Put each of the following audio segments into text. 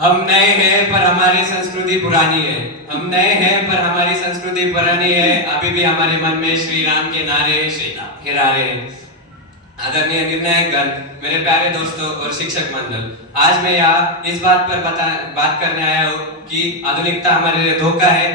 हम नए हैं पर हमारी संस्कृति पुरानी है। हम नए हैं पर हमारी संस्कृति पुरानी है। अभी भी हमारे मन में श्री राम के नारे हिरारे हैं। आदरणीय निर्णायकगण, मेरे प्यारे दोस्तों और शिक्षक मंडल, आज मैं यहाँ इस बात पर बात करने आया हूँ कि आधुनिकता हमारे लिए धोखा है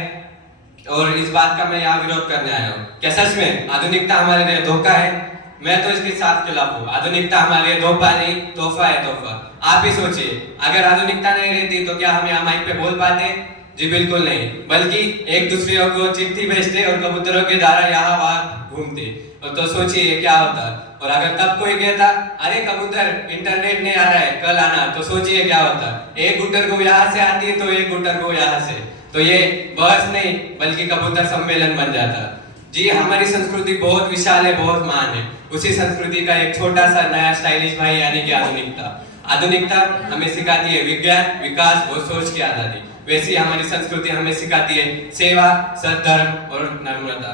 और इस बात का मैं यहाँ विरोध करने आया हूँ। क्या सच में आधुनिकता हमारे लिए धोखा है? मैं तो इसके साथ खिलाफ हूँ। आधुनिकता हमारे लिए धोखा नहीं, तोहफा है, तोहफा। आप ही सोचिए, अगर आधुनिकता नहीं रहती तो क्या हम यहाँ माइक पे बोल पाते? जी बिल्कुल नहीं, बल्कि एक दूसरे को चिट्ठी भेजते और कबूतरों के द्वारा यहाँ वहाँ घूमते। और तो सोचिए क्या होता। और अगर तब कोई कहता अरे कबूतर इंटरनेट नहीं आ रहा है, कल आना, तो सोचिए क्या होता। एक गुटर को यहाँ से आती है तो एक गुटर को यहाँ से, तो ये बहस नहीं बल्कि कबूतर सम्मेलन बन जाता। जी, हमारी संस्कृति बहुत विशाल है, बहुत महान है। उसी संस्कृति का एक छोटा सा नया स्टाइलिश भाई यानी कि आधुनिकता। आधुनिकता हमें सिखाती है विज्ञान, विकास और सोच की आजादी। वैसी हमारी संस्कृति हमें सिखाती है सेवा, सद्धर्म और नम्रता।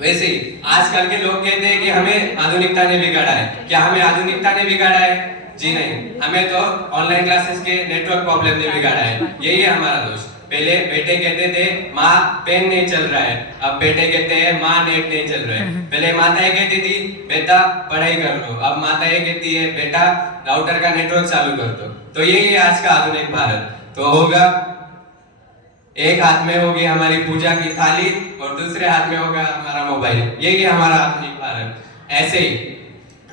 वैसे ही आजकल के लोग कहते हैं कि हमें आधुनिकता ने बिगाड़ा है। क्या हमें आधुनिकता ने बिगाड़ा है? जी नहीं, हमें तो ऑनलाइन क्लासेस के नेटवर्क प्रॉब्लम ने बिगाड़ा है। यही है हमारा दोष। पहले बेटे कहते थे माँ पेन नहीं चल रहा है, अब बेटे कहते हैं माँ नेट नहीं चल रहा है। पहले माताएं कहती थी बेटा पढ़ाई कर लो, अब माताएं कहती है बेटा राउटर का नेटवर्क चालू कर दो। तो यही है आज का आधुनिक भारत। तो होगा, एक हाथ में होगी हमारी पूजा की थाली और दूसरे हाथ में होगा हमारा मोबाइल। यही है हमारा आधुनिक भारत। ऐसे ही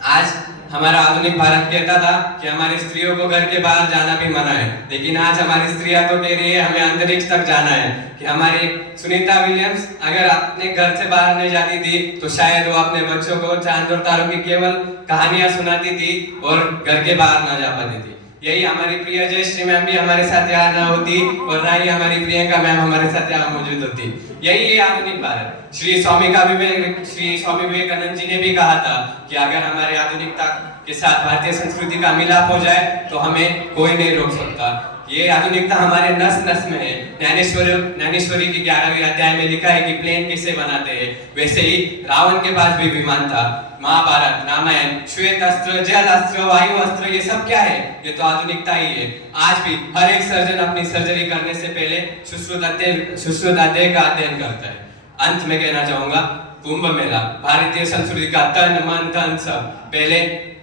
आज हमारा आधुनिक भारत कहता था कि हमारी स्त्रियों को घर के बाहर जाना भी मना है, लेकिन आज हमारी स्त्रियां तो कह रही है हमें अंतरिक्ष तक जाना है। कि हमारी सुनीता विलियम्स अगर अपने घर से बाहर नहीं जाती थी तो शायद वो अपने बच्चों को चांद और तारों की केवल कहानियां सुनाती थी और घर के बाहर ना जा पाती थी। यही हमारी प्रिय जयश्री मैम भी हमारे साथ यहाँ ना होती और ना ही हमारी प्रियंका मैम हमारे साथ यहाँ मौजूद होती। यही है आधुनिक भारत। श्री स्वामी विवेकानंद जी ने भी कहा था कि अगर हमारे आधुनिकता के साथ भारतीय संस्कृति का मिलाप हो जाए तो हमें कोई नहीं रोक सकता। ये आधुनिकता हमारे नस नस में है। ज्ञानेश्वरी की 11वीं अध्याय में लिखा है कि प्लेन कैसे बनाते हैं। वैसे ही रावण के पास भी विमान था। महाभारत, रामायण, श्वेत अस्त्र, जल अस्त्र, वायु अस्त्र, ये सब क्या है? ये तो आधुनिकता ही है। आज भी हर एक सर्जन अपनी सर्जरी करने से पहले सुश्रुतादेह का अध्ययन करता है। अंत में कहना चाहूंगा, कुंभ मेला भारतीय संस्कृति का तन मन धन सब। पहले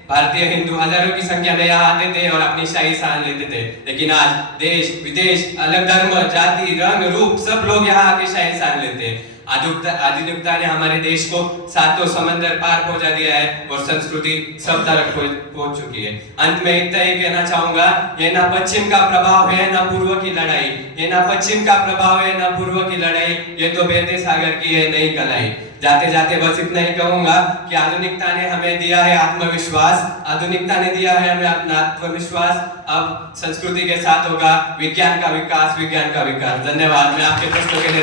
भारतीय हिंदू हजारों की संख्या में यहाँ आते थे और अपनी शाही सांस लेते थे, लेकिन आज देश विदेश, अलग धर्म, जाति, रंग, रूप सब लोग यहाँ आके शाही सांस लेते हैं। आधुनिकता ने हमारे देश को सातों समंदर पार पहुंचा दिया है और संस्कृति सब तरफ पहुंच चुकी है। अंत में इतना ही कहना चाहूंगा, ये ना पश्चिम का प्रभाव है ना पूर्व की लड़ाई। ये ना पश्चिम का प्रभाव है ना पूर्व की लड़ाई, ये तो बेते सागर की है नई कलाई। जाते जाते बस इतना ही कहूंगा कि आधुनिकता ने हमें दिया है आत्मविश्वास। आधुनिकता ने दिया है हमें अपना आत्मविश्वास। अब संस्कृति के साथ होगा विज्ञान का विकास, विज्ञान का विकास। धन्यवाद। मैं आपके प्रश्नों के लिए